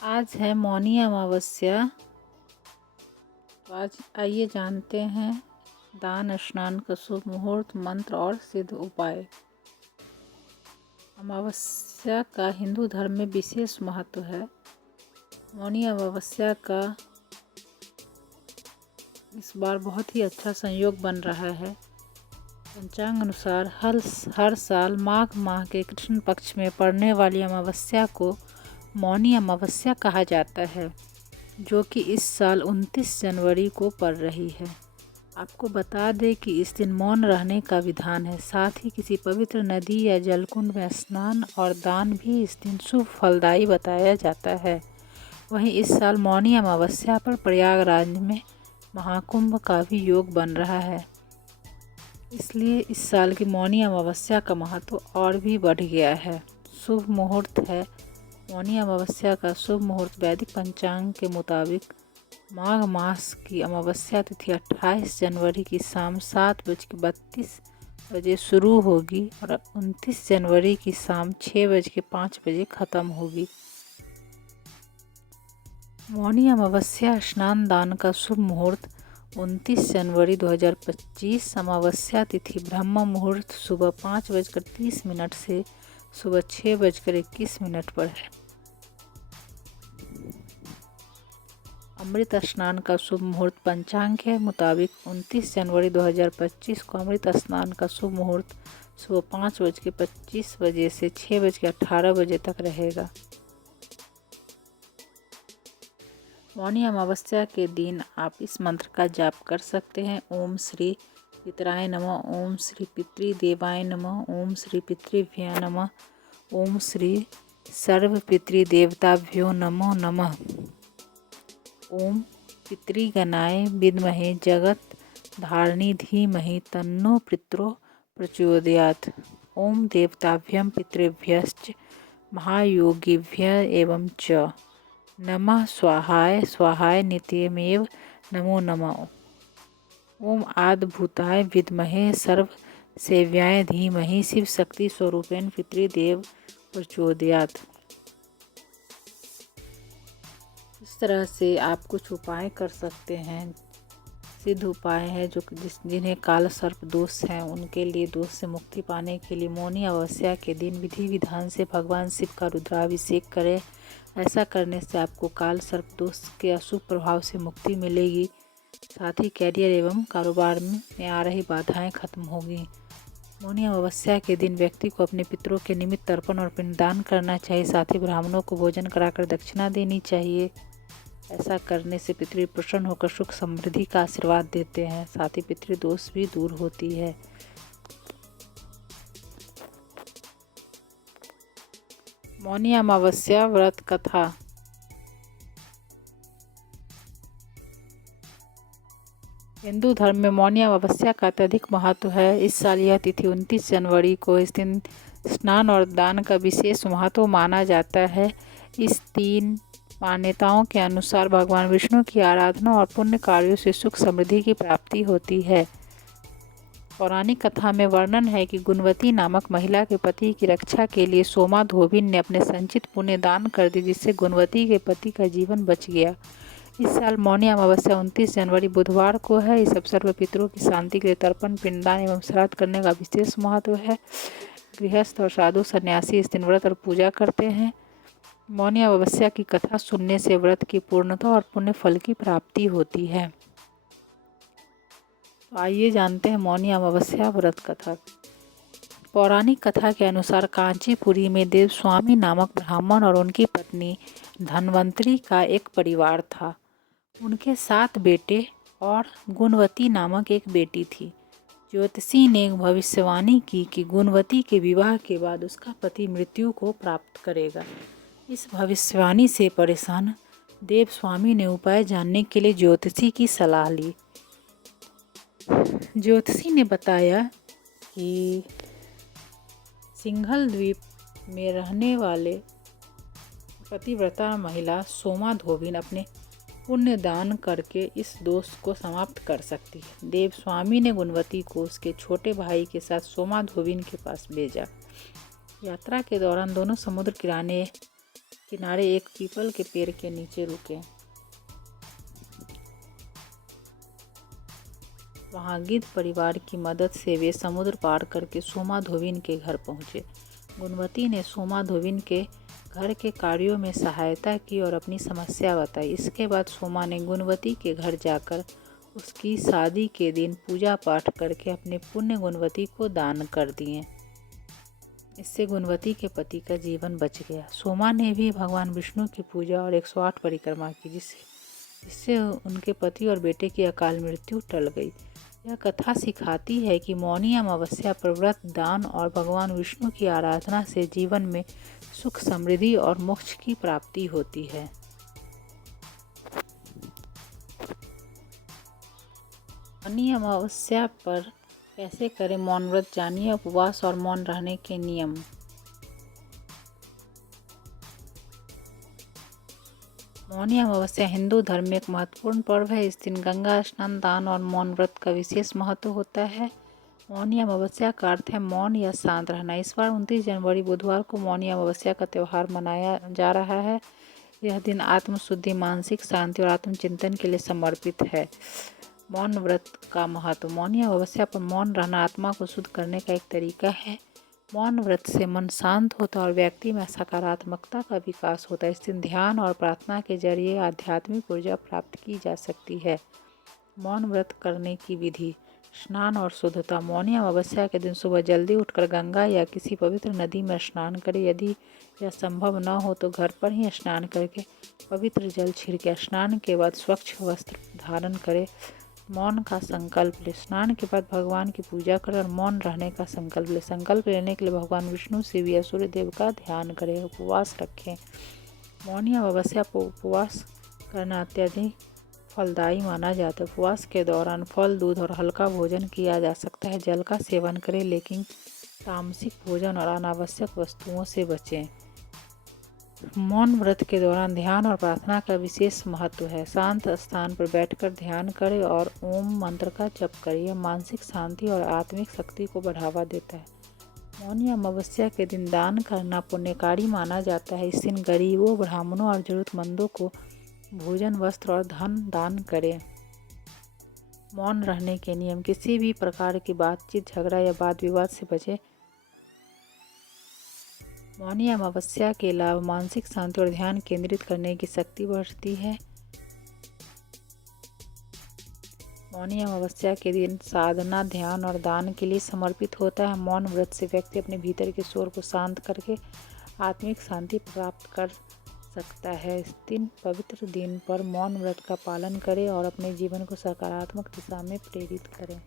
आज है मौनी अमावस्या। तो आज आइए जानते हैं दान स्नान का शुभ मुहूर्त, मंत्र और सिद्ध उपाय। अमावस्या का हिंदू धर्म में विशेष महत्व है। मौनी अमावस्या का इस बार बहुत ही अच्छा संयोग बन रहा है। पंचांग अनुसार हर साल माघ माह के कृष्ण पक्ष में पड़ने वाली अमावस्या को मौनी अमावस्या कहा जाता है, जो कि इस साल 29 जनवरी को पड़ रही है। आपको बता दें कि इस दिन मौन रहने का विधान है। साथ ही किसी पवित्र नदी या जलकुंड में स्नान और दान भी इस दिन शुभ फलदायी बताया जाता है। वहीं इस साल मौनी अमावस्या पर प्रयागराज में महाकुंभ का भी योग बन रहा है, इसलिए इस साल की मौनी अमावस्या का महत्व और भी बढ़ गया है। शुभ मुहूर्त है। मौनी अमावस्या का शुभ मुहूर्त वैदिक पंचांग के मुताबिक माघ मास की अमावस्या तिथि 28 जनवरी की शाम 7:32 शुरू होगी और 29 जनवरी की शाम 6:05 खत्म होगी। मौनी अमावस्या स्नान दान का शुभ मुहूर्त 29 जनवरी 2025। अमावस्या तिथि ब्रह्म मुहूर्त सुबह 5:30 से सुबह 6:21 पर है। अमृत स्नान का शुभ मुहूर्त पंचांग के मुताबिक 29 जनवरी 2025 को अमृत स्नान का शुभ मुहूर्त सुबह 5:25 से 6:18 तक रहेगा। मौनी अमावस्या के दिन आप इस मंत्र का जाप कर सकते हैं। ओम श्री पितराय नमः, ओम श्री पितृदेवाय नमः, ओम श्री पितृभ्यो नमः, ओम श्री सर्व पितृदेवताभ्यो नमो नमः, ओम पितृगणाय विद्महे जगत धारिणी धीमहि तन्नो पितरो प्रचोदयात्, ओम देवताभ्यं पितृभ्यश्च महायोगिभ्य एवं च नमः स्वाहाय स्वाहाय नित्यमेव नमो नमः, ओम आदिभूताय विद्महे सर्व सेव्याय धीमहि शिव शक्ति स्वरूपेण पितृदेव प्रचोदयात्। इस तरह से आप कुछ उपाय कर सकते हैं। सिद्ध उपाय है जो जिन्हें काल सर्प दोष हैं, उनके लिए दोष से मुक्ति पाने के लिए मौनी अमावस्या के दिन विधि विधान से भगवान शिव का रुद्राभिषेक करें। ऐसा करने से आपको काल सर्प दोष के अशुभ प्रभाव से मुक्ति मिलेगी। साथ ही कैरियर एवं कारोबार में आ रही बाधाएं खत्म होगी। मौनी अमावस्या के दिन व्यक्ति को अपने पितरों के निमित्त तर्पण और पिंडदान करना चाहिए। साथ ही ब्राह्मणों को भोजन कराकर दक्षिणा देनी चाहिए। ऐसा करने से पितृ प्रसन्न होकर सुख समृद्धि का आशीर्वाद देते हैं। साथ ही पितृदोष भी दूर होती है। मौनी अमावस्या व्रत कथा। हिंदू धर्म में मौनी अमावस्या का अत्यधिक महत्व है। इस साल यह तिथि 29 जनवरी को, इस दिन स्नान और दान का विशेष महत्व माना जाता है। इस दिन मान्यताओं के अनुसार भगवान विष्णु की आराधना और पुण्य कार्यों से सुख समृद्धि की प्राप्ति होती है। पौराणिक कथा में वर्णन है कि गुणवती नामक महिला के पति की रक्षा के लिए सोमा धोबिन ने अपने संचित पुण्य दान कर दी, जिससे गुणवती के पति का जीवन बच गया। इस साल मौनी अमावस्या 29 जनवरी बुधवार को है। इस अवसर पर पितरों की शांति के लिए तर्पण, पिंडदान एवं श्राद्ध करने का विशेष महत्व है। गृहस्थ और साधु सन्यासी इस दिन व्रत और पूजा करते हैं। मौनी अमावस्या की कथा सुनने से व्रत की पूर्णता और पुण्य फल की प्राप्ति होती है। तो आइए जानते हैं मौनी अमावस्या व्रत कथा। पौराणिक कथा के अनुसार कांचीपुरी में देवस्वामी नामक ब्राह्मण और उनकी पत्नी धनवंतरी का एक परिवार था। उनके 7 बेटे और गुणवती नामक एक बेटी थी। ज्योतिषी ने भविष्यवाणी की कि गुणवती के विवाह के बाद उसका पति मृत्यु को प्राप्त करेगा। इस भविष्यवाणी से परेशान देवस्वामी ने उपाय जानने के लिए ज्योतिषी की सलाह ली। ज्योतिषी ने बताया कि सिंघल द्वीप में रहने वाले पतिव्रता महिला सोमा धोबिन अपने पुण्य दान करके इस दोष को समाप्त कर सकती है। देवस्वामी ने गुणवती को उसके छोटे भाई के साथ सोमा धोबिन के पास भेजा। यात्रा के दौरान दोनों समुद्र किनारे किनारे एक पीपल के पेड़ के नीचे रुके। वहाँ गिद्ध परिवार की मदद से वे समुद्र पार करके सोमा धोबिन के घर पहुँचे। गुणवती ने सोमा धोबिन के घर के कार्यों में सहायता की और अपनी समस्या बताई। इसके बाद सोमा ने गुणवती के घर जाकर उसकी शादी के दिन पूजा पाठ करके अपने पुण्य गुणवती को दान कर दिए। इससे गुणवती के पति का जीवन बच गया। सोमा ने भी भगवान विष्णु की पूजा और 108 परिक्रमा की, जिससे उनके पति और बेटे की अकाल मृत्यु टल गई। यह कथा सिखाती है कि मौनी अमावस्या पर व्रत, दान और भगवान विष्णु की आराधना से जीवन में सुख, समृद्धि और मोक्ष की प्राप्ति होती है। मौनी अमावस्या पर कैसे करें मौन व्रत, जानिए उपवास और मौन रहने के नियम। मौनी अमावस्या हिंदू धर्म में एक महत्वपूर्ण पर्व है। इस दिन गंगा स्नान, दान और मौन व्रत का विशेष महत्व होता है। मौनी अमावस्या का अर्थ है मौन या शांत रहना। इस बार 29 जनवरी बुधवार को मौनी अमावस्या का त्यौहार मनाया जा रहा है। यह दिन आत्मशुद्धि, मानसिक शांति और आत्मचिंतन के लिए समर्पित है। मौन व्रत का महत्व। मौनी अमावस्या पर मौन रहना आत्मा को शुद्ध करने का एक तरीका है। मौन व्रत से मन शांत होता है और व्यक्ति में सकारात्मकता का विकास होता है। इस दिन ध्यान और प्रार्थना के जरिए आध्यात्मिक ऊर्जा प्राप्त की जा सकती है। मौन व्रत करने की विधि। स्नान और शुद्धता। मौनी अमावस्या के दिन सुबह जल्दी उठकर गंगा या किसी पवित्र नदी में स्नान करें। यदि यह संभव न हो तो घर पर ही स्नान करके पवित्र जल छिड़के। स्नान के बाद स्वच्छ वस्त्र धारण करें। मौन का संकल्प ले। स्नान के बाद भगवान की पूजा करें और मौन रहने का संकल्प ले। संकल्प लेने के लिए भगवान विष्णु, शिव या सूर्य देव का ध्यान करें। उपवास रखें। मौनी अमावस्या पर उपवास करना अत्यधिक फलदायी माना जाता है। उपवास के दौरान फल, दूध और हल्का भोजन किया जा सकता है। जल का सेवन करें, लेकिन तामसिक भोजन और अनावश्यक वस्तुओं से बचें। मौन व्रत के दौरान ध्यान और प्रार्थना का विशेष महत्व है। शांत स्थान पर बैठकर ध्यान करें और ओम मंत्र का जप करें। यह मानसिक शांति और आत्मिक शक्ति को बढ़ावा देता है। मौनी अमावस्या के दिन दान करना पुण्यकारी माना जाता है। इस दिन गरीबों, ब्राह्मणों और जरूरतमंदों को भोजन, वस्त्र और धन दान करें। मौन रहने के नियम। किसी भी प्रकार की बातचीत, झगड़ा या वाद विवाद से बचें। मौनी अमावस्या के लाभ। मानसिक शांति और ध्यान केंद्रित करने की शक्ति बढ़ती है। मौनी अमावस्या के दिन साधना, ध्यान और दान के लिए समर्पित होता है। मौन व्रत से व्यक्ति अपने भीतर के शोर को शांत करके आत्मिक शांति प्राप्त कर सकता है। इस पवित्र दिन पर मौन व्रत का पालन करें और अपने जीवन को सकारात्मक दिशा में प्रेरित करें।